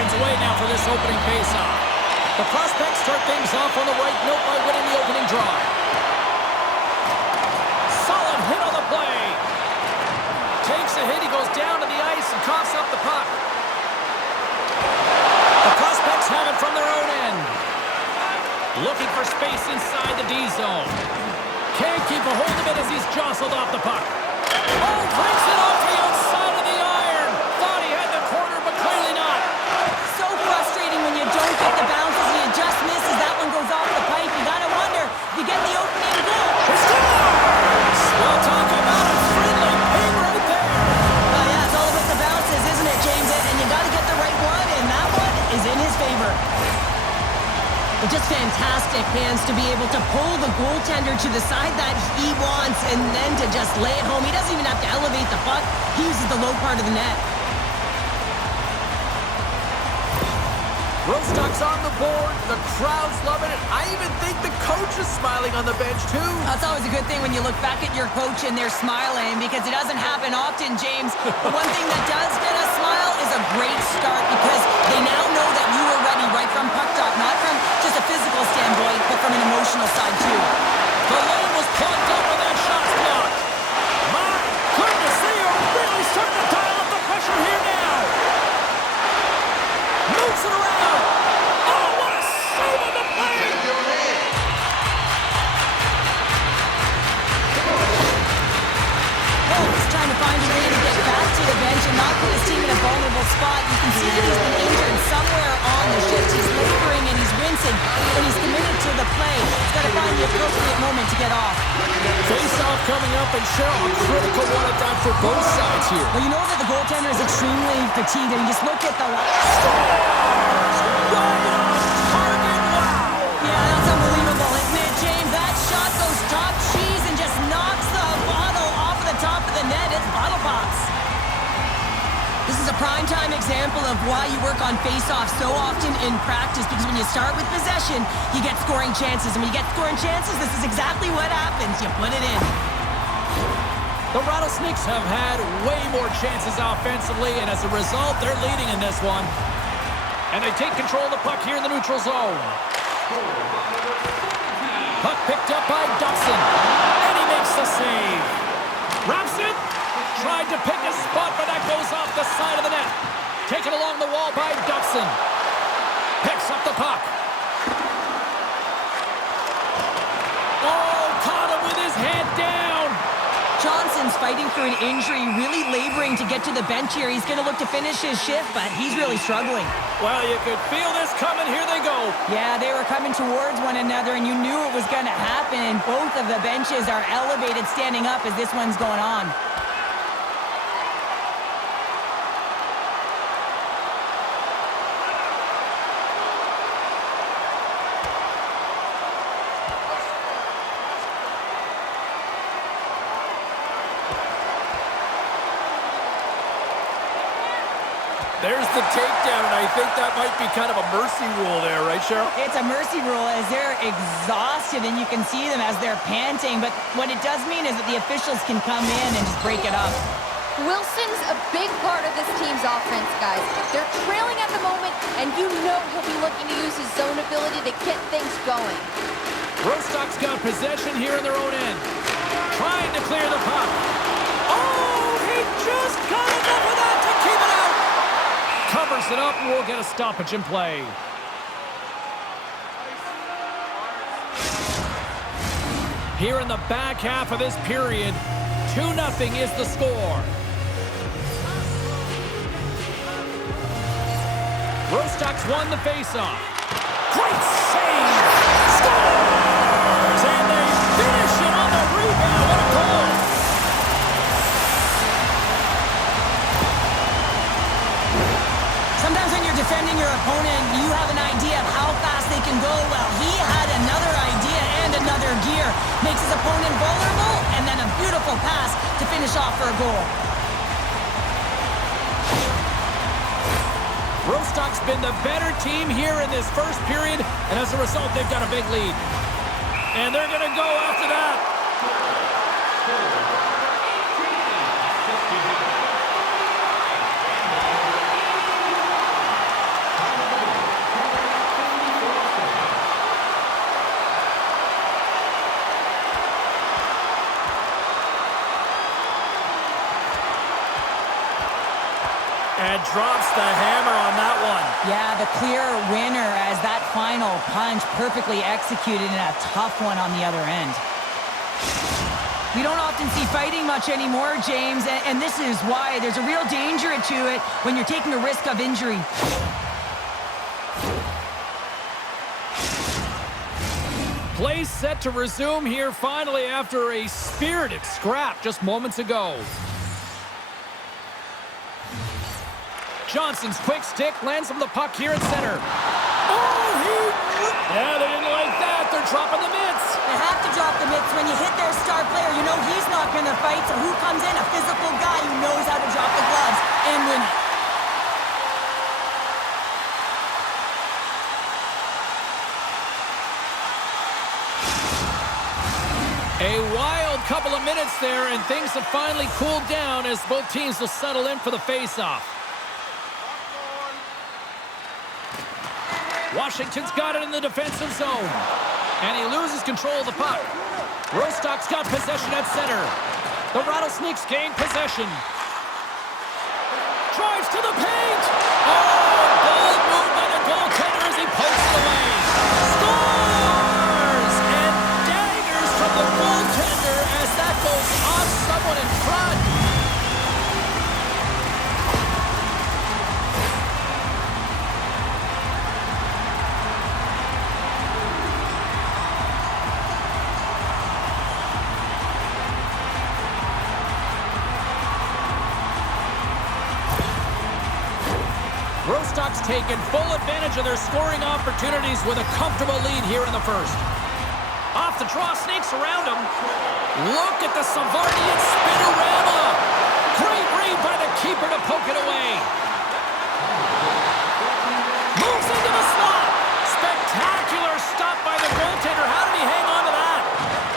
seconds away now for this opening faceoff. The prospects start things off on the right note by winning the opening drive. Solid hit on the play. Takes a hit, he goes down to the ice and coughs up the puck. The prospects have it from their own end. Looking for space inside the D zone. Can't keep a hold of it as he's jostled off the puck. Oh, breaks it off the outside of the iron. Thought he had the corner, but clearly not. So frustrating when you don't get the bounces and you just misses. That one goes off the pipe. You gotta wonder if you get the opening goal. He scores! Well, talk about a friendly ping right there. Oh, yeah, it's all about the bounces, isn't it, James? And you gotta get the right one, and that one is in his favor. But just fantastic hands to be able to pull the goaltender to the side that he wants and then to just lay it home. He doesn't even have to elevate the puck. He uses the low part of the net. Rostock's on the board. The crowd's loving it. I even think the coach is smiling on the bench, too. That's always a good thing when you look back at your coach and they're smiling because it doesn't happen often, James. But one thing that does get a smile is a great start because they now know that you were ready right from puck drop, not from just a physical standpoint, but from an emotional side, too. The lane was plugged up with that shot's blocked. My goodness, they are really starting to dial up the pressure here now. Moves it around. Oh, what a save on the play. Oh, he's trying to find a way to get back to the bench and not put his team in a vulnerable spot. You can see that he's been injured somewhere on the shift. He's laboring and he's wincing, but he's committed to the play. He's got to find the appropriate moment to get off. Face-off coming up, and Cheryl, a critical one at that for both sides here. Well, you know that the goaltender is extremely fatigued, and you just look at the... Scores! Right on target, wow! Yeah, that's unbelievable, isn't it, James? That shot goes top cheese and just knocks the bottle off of the top of the net. It's bottle pops. This is a prime-time example of why you work on face-off so often in practice, because when you start with possession, you get scoring chances. And when you get scoring chances, this is exactly what happens. You put it in. The Rattlesnakes have had way more chances offensively, and as a result, they're leading in this one. And they take control of the puck here in the neutral zone. Puck picked up by Dawson, and he makes the save. Wraps it. Tried to pick a spot, but that goes off the side of the net. Taken along the wall by Dawson. Picks up the puck. Oh, caught him with his head down. Johnson's fighting for an injury, really laboring to get to the bench here. He's going to look to finish his shift, but he's really struggling. Well, you could feel this coming. Here they go. Yeah, they were coming towards one another, and you knew it was going to happen. And both of the benches are elevated, standing up as this one's going on. There's the takedown, and I think that might be kind of a mercy rule there, right, Cheryl? It's a mercy rule as they're exhausted, and you can see them as they're panting. But what it does mean is that the officials can come in and just break it up. Wilson's a big part of this team's offense, guys. They're trailing at the moment, and you know he'll be looking to use his zone ability to get things going. Rostock's got possession here in their own end. Trying to clear the puck. Oh, he just got enough of that to keep it out. Covers it up, and we'll get a stoppage in play. Here in the back half of this period, 2-0 is the score. Rostock's won the faceoff. Great save! Scores! And they finish it on the rebound. What a goal! Sometimes when you're defending your opponent, you have an idea of how fast they can go. Well, he had another idea and another gear. Makes his opponent vulnerable, and then a beautiful pass to finish off for a goal. Rostock's been the better team here in this first period, and as a result, they've got a big lead. And they're going to go after that. And drops the hammer on that one. Yeah, the clear winner as that final punch perfectly executed in a tough one on the other end. We don't often see fighting much anymore, James, and this is why. There's a real danger to it when you're taking a risk of injury. Play set to resume here finally after a spirited scrap just moments ago. Johnson's quick stick lands him the puck here at center. Yeah, they didn't like that. They're dropping the mitts. They have to drop the mitts when you hit their star player. You know he's not going to fight, so who comes in? A physical guy who knows how to drop the gloves and win it. A wild couple of minutes there, and things have finally cooled down as both teams will settle in for the face-off. Washington's got it in the defensive zone. And he loses control of the puck. Rostock's got possession at center. The Rattlesnakes gain possession. Drives to the paint. Oh, bold move by the goaltender as he pokes it away. Scores! And daggers from the goaltender as that goes off someone in front. Rostock's taken full advantage of their scoring opportunities with a comfortable lead here in the first. Off the draw, snakes around him. Look at the Savardian spinorama. Great read by the keeper to poke it away. Moves into the slot. Spectacular stop by the goaltender. How did he hang on to that?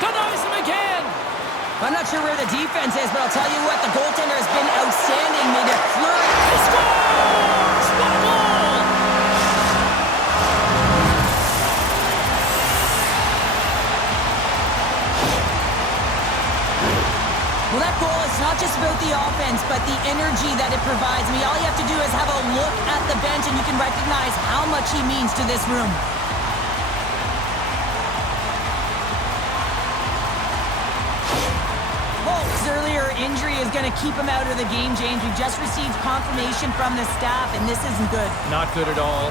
Denies him again. I'm not sure where the defense is, but I'll tell you what, the goaltender has been outstanding. Made a flurry. He scores! What a goal! Well, that goal is not just about the offense, but the energy that it provides. I mean, all you have to do is have a look at the bench, and you can recognize how much he means to this room. His earlier injury is going to keep him out of the game, James. We've just received confirmation from the staff, and this isn't good. Not good at all.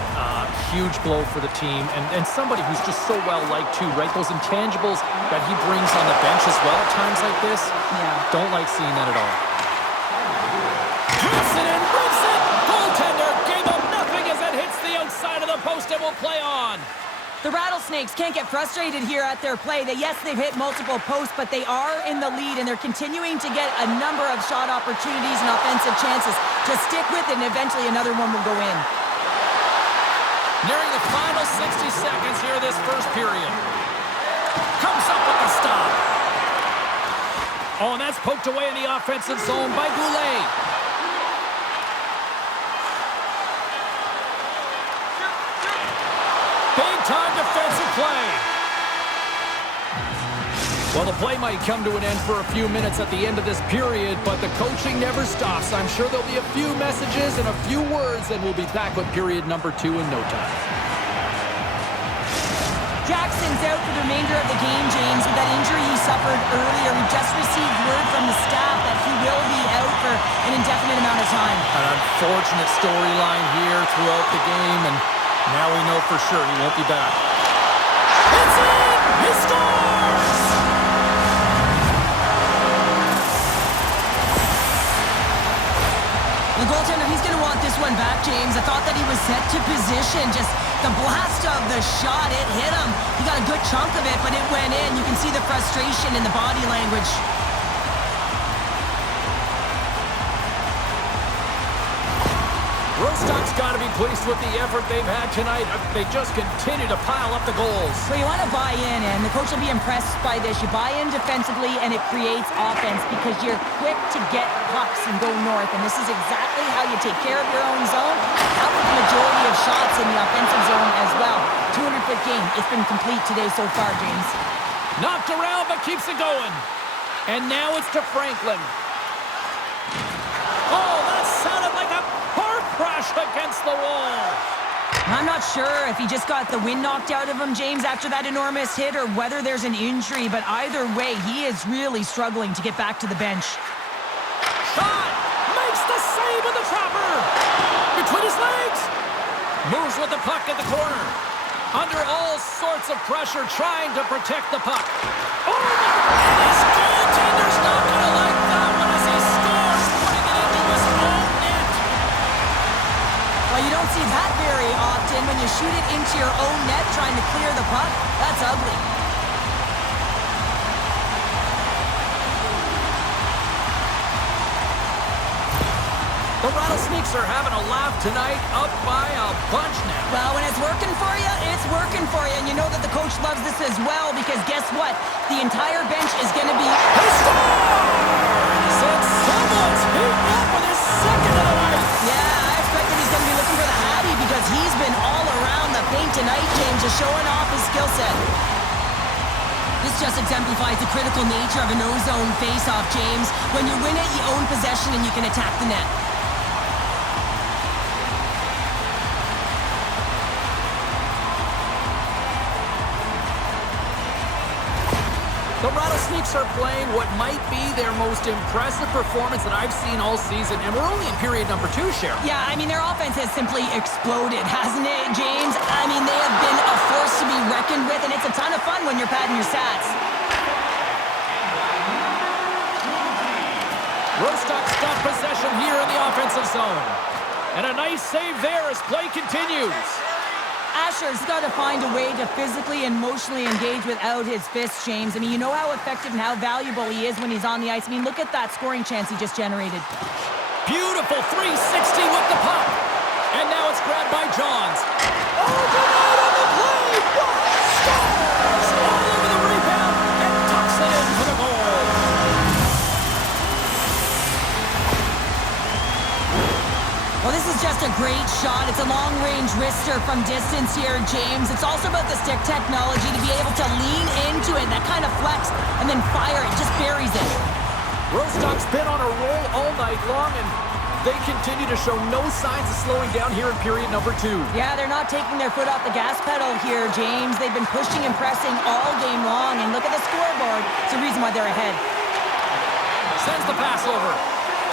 Huge blow for the team, and somebody who's just so well-liked too, right? Those intangibles that he brings on the bench as well at times like this. Yeah. Don't like seeing that at all. Rips it in, rips it! Goaltender gave up nothing as it hits the outside of the post and will play on. The Rattlesnakes can't get frustrated here at their play. Yes, they've hit multiple posts, but they are in the lead, and they're continuing to get a number of shot opportunities and offensive chances. Just stick with it, and eventually another one will go in. Nearing the final 60 seconds here this first period. Comes up with the stop. Oh, and that's poked away in the offensive zone by Goulet. Big-time defensive play. Well, the play might come to an end for a few minutes at the end of this period, but the coaching never stops. I'm sure there'll be a few messages and a few words, and we'll be back with period number 2 in no time. Jackson's out for the remainder of the game, James, with that injury he suffered earlier. We just received word from the staff that he will be out for an indefinite amount of time. An unfortunate storyline here throughout the game, and now we know for sure he won't be back. It's in! He scores! The goaltender, he's going to want this one back, James. I thought that he was set to position. Just the blast of the shot, it hit him. He got a good chunk of it, but it went in. You can see the frustration in the body language. Rostock's got to be pleased with the effort they've had tonight. They just continue to pile up the goals. Well, you want to buy in, and the coach will be impressed by this. You buy in defensively, and it creates offense because you're quick to get pucks and go north, and this is exactly how you take care of your own zone. Out with the majority of shots in the offensive zone as well. 200-foot game. It's been complete today so far, James. Knocked around, but keeps it going. And now it's to Franklin. Oh, that sounded like a against the wall. I'm not sure if he just got the wind knocked out of him, James, after that enormous hit, or whether there's an injury, but either way, he is really struggling to get back to the bench. Shot! Makes the save with the trapper! Between his legs! Moves with the puck at the corner. Under all sorts of pressure, trying to protect the puck. Oh, and his goaltender's not going to like that one as he scores, putting it into his own net. Well, you don't see that very often when you shoot it into your own net trying to clear the puck. That's ugly. The Rattlesnakes are having a laugh tonight, up by a bunch now. Well, when it's working for you, it's working for you. And you know that the coach loves this as well because guess what? The entire bench is going to be... He scores! And someone's heating up with his second of the night. Yeah, I expect that he's going to be looking for the Hattie because he's been all around the paint tonight, James, just showing off his skill set. This just exemplifies the critical nature of a no-zone face-off, James. When you win it, you own possession and you can attack the net. The Rattlesnakes are playing what might be their most impressive performance that I've seen all season, and we're only in period number 2, Cheryl. Yeah, I mean, their offense has simply exploded, hasn't it, James? I mean, they have been a force to be reckoned with, and it's a ton of fun when you're padding your stats. Rostock's got possession here in the offensive zone. And a nice save there as play continues. Asher's got to find a way to physically and emotionally engage without his fists, James. I mean, you know how effective and how valuable he is when he's on the ice. I mean, look at that scoring chance he just generated. Beautiful 360 with the puck. And now it's grabbed by Johns. Oh, denied on the play! What? Scores! All over the rebound and tucks it in for the goal. Well, this is just a great shot. It's a long-range wrister from distance here, James. It's also about the stick technology to be able to lean into it, that kind of flex, and then fire it. Just buries it. Rostock's been on a roll all night long, and they continue to show no signs of slowing down here in period number 2. Yeah, they're not taking their foot off the gas pedal here, James. They've been pushing and pressing all game long, and look at the scoreboard. It's the reason why they're ahead. Sends the pass over.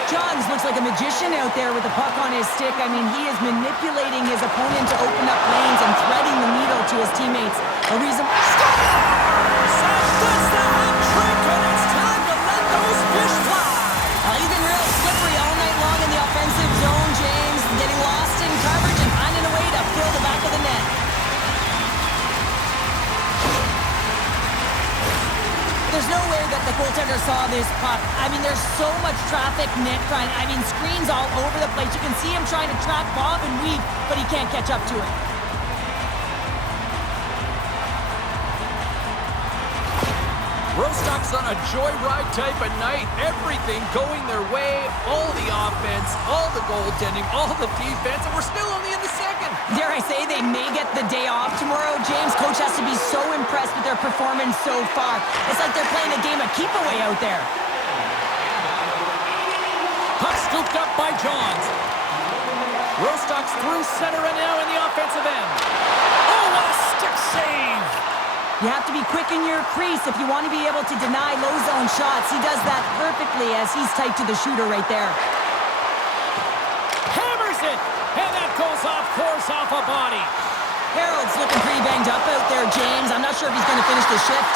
Johns looks like a magician out there with the puck on his stick. I mean, he is manipulating his opponent to open up lanes and threading the needle to his teammates. A reason... Scores! And that's the hat trick, and it's time to let those fish fly. He's been real slippery all night long in the offensive zone, James. Getting lost in coverage and finding a way to fill the back of the net. There's no way that the goaltender saw this puck. I mean, there's so much traffic, Nick. I mean, screens all over the place. You can see him trying to track Bob and weave, but he can't catch up to it. Rostock's on a joyride type of night. Everything going their way. All the offense, all the goaltending, all the defense, and we're still only in the second. Dare I say they may get the day off tomorrow, James? Coach has to be so impressed with their performance so far. It's like they're playing a game of keep-away out there. Puck scooped up by Johns. Rostock's through center and now in the offensive end. Oh, what a stick save! You have to be quick in your crease if you want to be able to deny low-zone shots. He does that perfectly as he's tight to the shooter right there. Hammers it! And that goes off course off a body. Harold's looking pretty banged up out there, James. I'm not sure if he's going to finish the shift.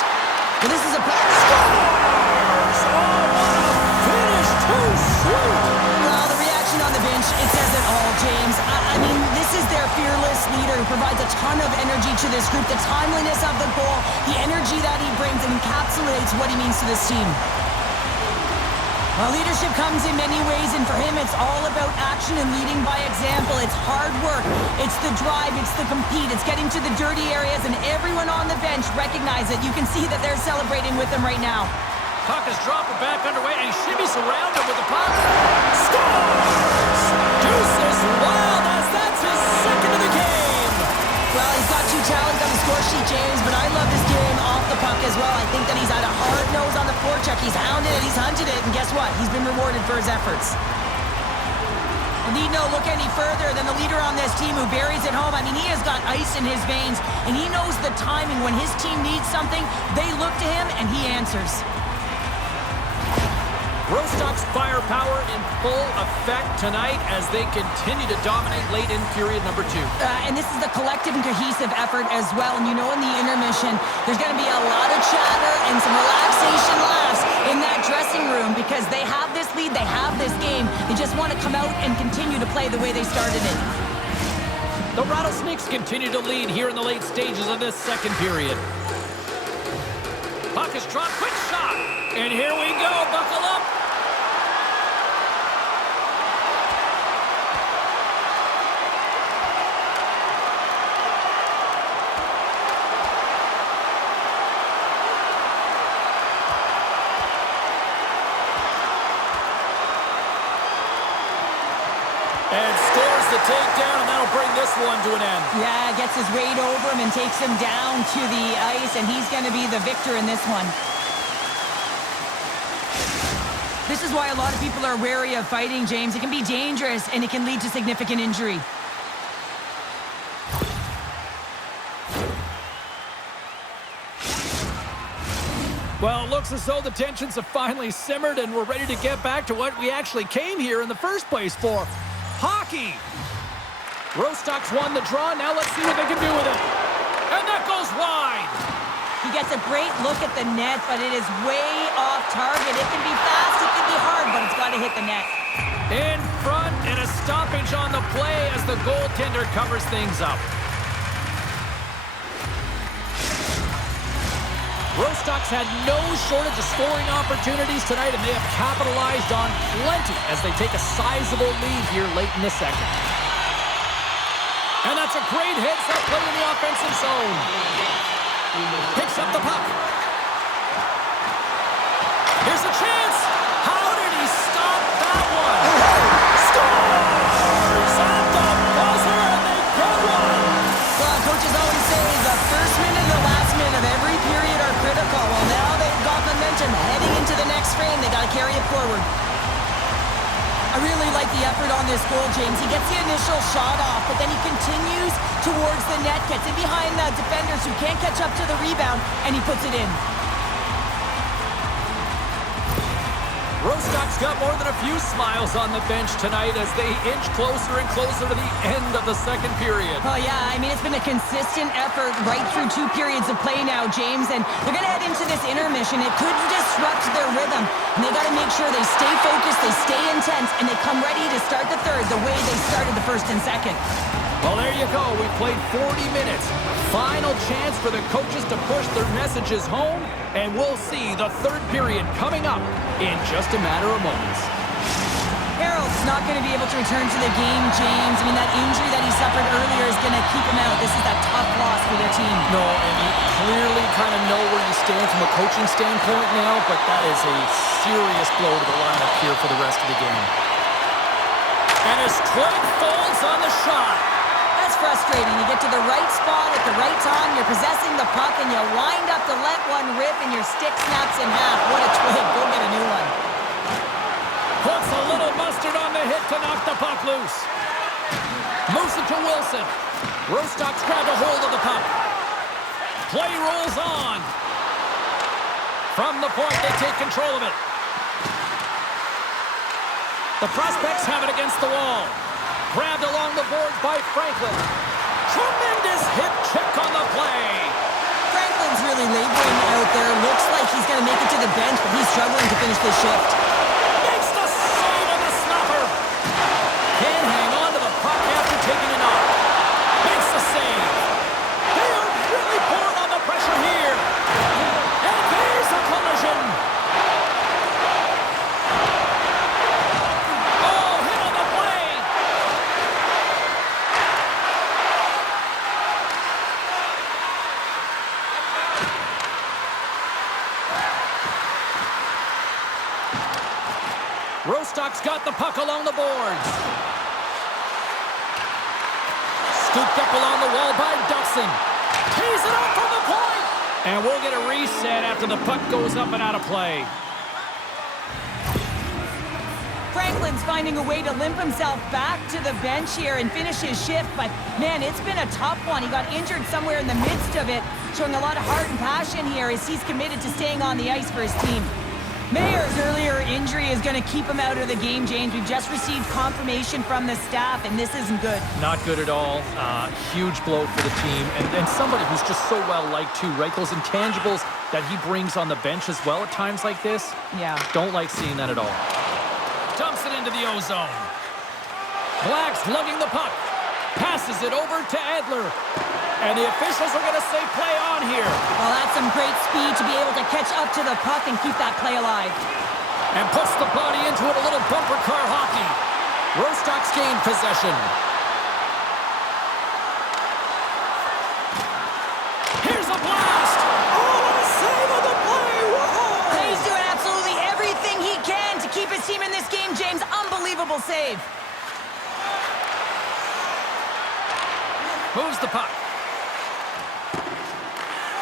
But this is a... Scores! Oh, what a finish! Too sweet! Well, the reaction on the bench, it says it all, James. I mean, this is their fearless leader who provides a ton of energy to this group. The timeliness of the goal, the energy that he brings encapsulates what he means to this team. Well, leadership comes in many ways, and for him, it's all about action and leading by example. It's hard work, it's the drive, it's the compete, it's getting to the dirty areas, and everyone on the bench recognize it. You can see that they're celebrating with him right now. Puck is dropping back underway, and he shimmies around him with the puck. Scores! Deuces wild as that's his second of the game. Well, he's got 2 talents on the score sheet, James, but I love his game off the puck as well. I think that he's had a hard nose on the forecheck. He's hounded it, he's hunted it, and guess what? He's been rewarded for his efforts. Well, need no look any further than the leader on this team who buries it home. I mean, he has got ice in his veins, and he knows the timing. When his team needs something, they look to him, and he answers. Rostock's firepower in full effect tonight as they continue to dominate late in period number 2. And this is the collective and cohesive effort as well. And you know, in the intermission, there's going to be a lot of chatter and some relaxation laughs in that dressing room because they have this lead, they have this game. They just want to come out and continue to play the way they started it. The Rattlesnakes continue to lead here in the late stages of this second period. Puck is dropped, quick shot, and here we go, buckle up. And scores the takedown, and that'll bring this one to an end. Yeah, gets his weight over him and takes him down to the ice, and he's going to be the victor in this one. This is why a lot of people are wary of fighting, James. It can be dangerous, and it can lead to significant injury. Well, it looks as though the tensions have finally simmered, and we're ready to get back to what we actually came here in the first place for. Hockey! Rostock's won the draw. Now let's see what they can do with it. And that goes wide. He gets a great look at the net, but it is way off target. It can be fast, it can be hard, but it's got to hit the net. In front, and a stoppage on the play as the goaltender covers things up. Rostock's had no shortage of scoring opportunities tonight, and they have capitalized on plenty as they take a sizable lead here late in the second. And that's a great heads-up play in the offensive zone. Picks up the puck. Here's a chance. How did he stop that one? Scores at the buzzer, and they get one. Well, coaches always say the first minute and the last minute of every period are critical. Well, now they've got momentum heading into the next frame. They got to carry it forward. I really like the effort on this goal, James. He gets the initial shot off, but then he continues towards the net, gets in behind the defenders who can't catch up to the rebound, and he puts it in. Rostock's got more than a few smiles on the bench tonight as they inch closer and closer to the end of the second period. Oh, yeah, I mean, it's been a consistent effort right through 2 periods of play now, James, and they're going to head into this intermission. It could disrupt their rhythm, and they got to make sure they stay focused, they stay intense, and they come ready to start the third the way they started the first and second. Well, there you go. We played 40 minutes. Final chance for the coaches to push their messages home, and we'll see the third period coming up in just a matter of moments. Harold's not going to be able to return to the game, James. I mean, that injury that he suffered earlier is going to keep him out. This is a tough loss for their team. No, and you clearly kind of know where you stand from a coaching standpoint now, but that is a serious blow to the lineup here for the rest of the game. And his strength falls on the shot. That's frustrating. You get to the right spot at the right time, you're possessing the puck, and you wind up to let one rip, and your stick snaps in half. What a twig. Go get a new one. Puts a little mustard on the hit to knock the puck loose. Moves it to Wilson. Rostock's grabbed a hold of the puck. Play rolls on. From the point, they take control of it. The prospects have it against the wall. Grabbed along the boards by Franklin. Tremendous hip check on the play. Franklin's really laboring out there. Looks like he's going to make it to the bench, but he's struggling to finish this shift. Makes the save on the snapper. Can't hang on to the puck after taking a knock. Makes the save. They are really pouring on the pressure here. And there's a collision. Oh, hit on the play. Rostock's got the puck along the boards. Scooped up along the wall by Duxon. Tees it up from the point. And we'll get a reset after the puck goes up and out of play. Franklin's finding a way to limp himself back to the bench here and finish his shift, but man, it's been a tough one. He got injured somewhere in the midst of it, showing a lot of heart and passion here as he's committed to staying on the ice for his team. Mayer's earlier injury is going to keep him out of the game, James. We've just received confirmation from the staff, and this isn't good. Not good at all. Huge blow for the team. And somebody who's just so well-liked, too, right? Those intangibles that he brings on the bench as well at times like this. Yeah. Don't like seeing that at all. Dumps it into the O-zone. Black's lugging the puck. Passes it over to Edler. And the officials are going to say play on here. Well, that's some great speed to be able to catch up to the puck and keep that play alive. And puts the body into it, a little bumper car hockey. Rostock's gained possession. Here's a blast. Oh, what a save on the play. Whoa. He's doing absolutely everything he can to keep his team in this game, James. Unbelievable save. Moves the puck.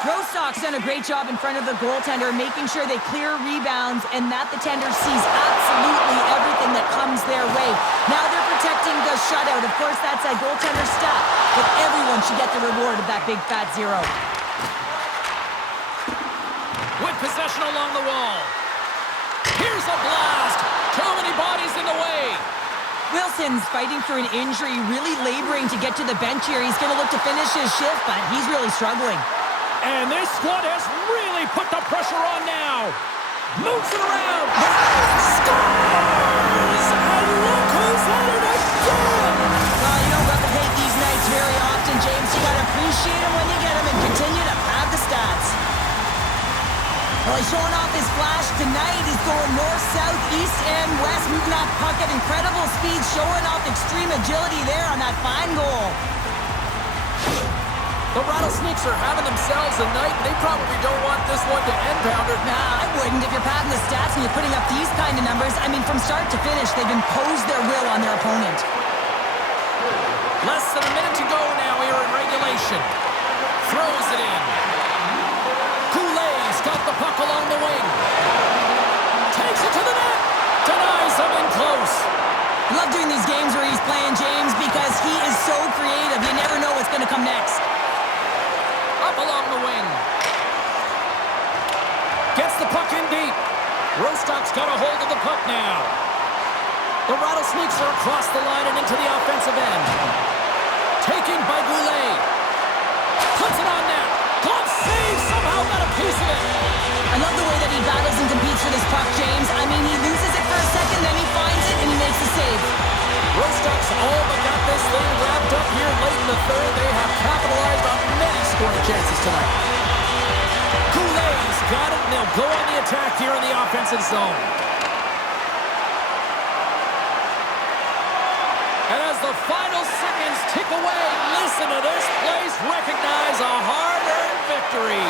Rostock's done a great job in front of the goaltender, making sure they clear rebounds and that the tender sees absolutely everything that comes their way. Now they're protecting the shutout. Of course, that's a goaltender stat, but everyone should get the reward of that big fat zero. With possession along the wall. Here's a blast. Too many bodies in the way. Wilson's fighting through an injury, really laboring to get to the bench here. He's going to look to finish his shift, but he's really struggling. And this squad has really put the pressure on now. Moves it around. Scores! And look who's at it again! Well, you don't replicate these nights very often, James. You got to appreciate them when you get them and continue to pad the stats. Well, he's showing off his flash tonight. He's going north, south, east, and west, moving that puck at incredible speed, showing off extreme agility there on that fine goal. The Rattlesnakes are having themselves a night, and they probably don't want this one to end, Pounder. Nah, I wouldn't. If you're padding the stats and you're putting up these kind of numbers, I mean, from start to finish, they've imposed their will on their opponent. Less than a minute to go now here in regulation. Throws it in. Goulet's got the puck along the wing. Takes it to the net. Denies him in close. I love doing these games where he's playing, James, because he is so creative. You never know what's going to come next. Up along the wing. Gets the puck in deep. Rostock's got a hold of the puck now. The Rattlesnakes are across the line and into the offensive end. Taken by Goulet. Puts it on net. Glove save. Somehow got a piece of it. I love the way that he battles and competes for this puck, James. I mean, he loses it for a second, then he finds it, and he makes the save. Rostock's all but got this thing wrapped up here late in the third. They have capitalized on many scoring chances tonight. Goulet's got it, and they'll go on the attack here in the offensive zone. And as the final seconds tick away, listen to this place recognize a hard-earned victory.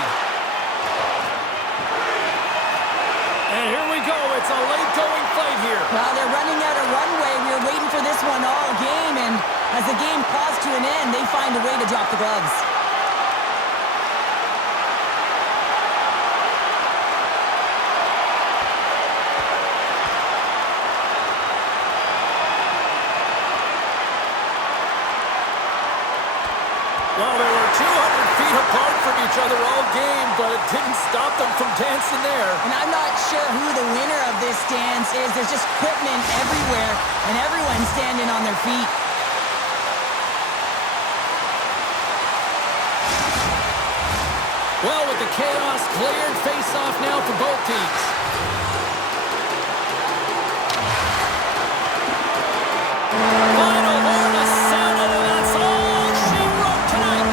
And here we go. It's a late-going fight here. Well, they're running out of runway. We were waiting for this one all game, and as the game calls to an end, they find a way to drop the gloves. Well, they were 200 feet apart from each other all game, but it didn't stop them from dancing there. And I'm not sure who the winner of this dance is. There's just equipment everywhere, and everyone's standing on their feet. Well, with the chaos cleared, face-off now for both teams. Final horn has sounded, and that's all she wrote tonight.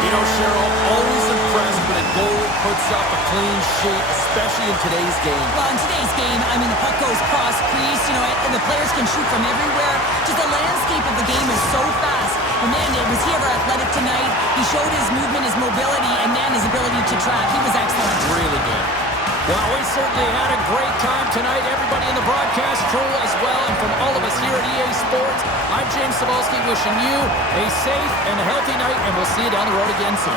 You know, Cheryl, always impressed when a goalie puts up a clean sheet, especially in today's game. Well, in today's game, I mean, the puck goes cross-crease, you know, and the players can shoot from everywhere. Just the landscape of the game is so fast. And man, was he ever athletic tonight? He showed his movement, his mobility, and man, his ability to track. He was excellent. Really good. Well, we certainly had a great time tonight. Everybody in the broadcast crew as well. And from all of us here at EA Sports, I'm James Cebulski wishing you a safe and healthy night, and we'll see you down the road again soon.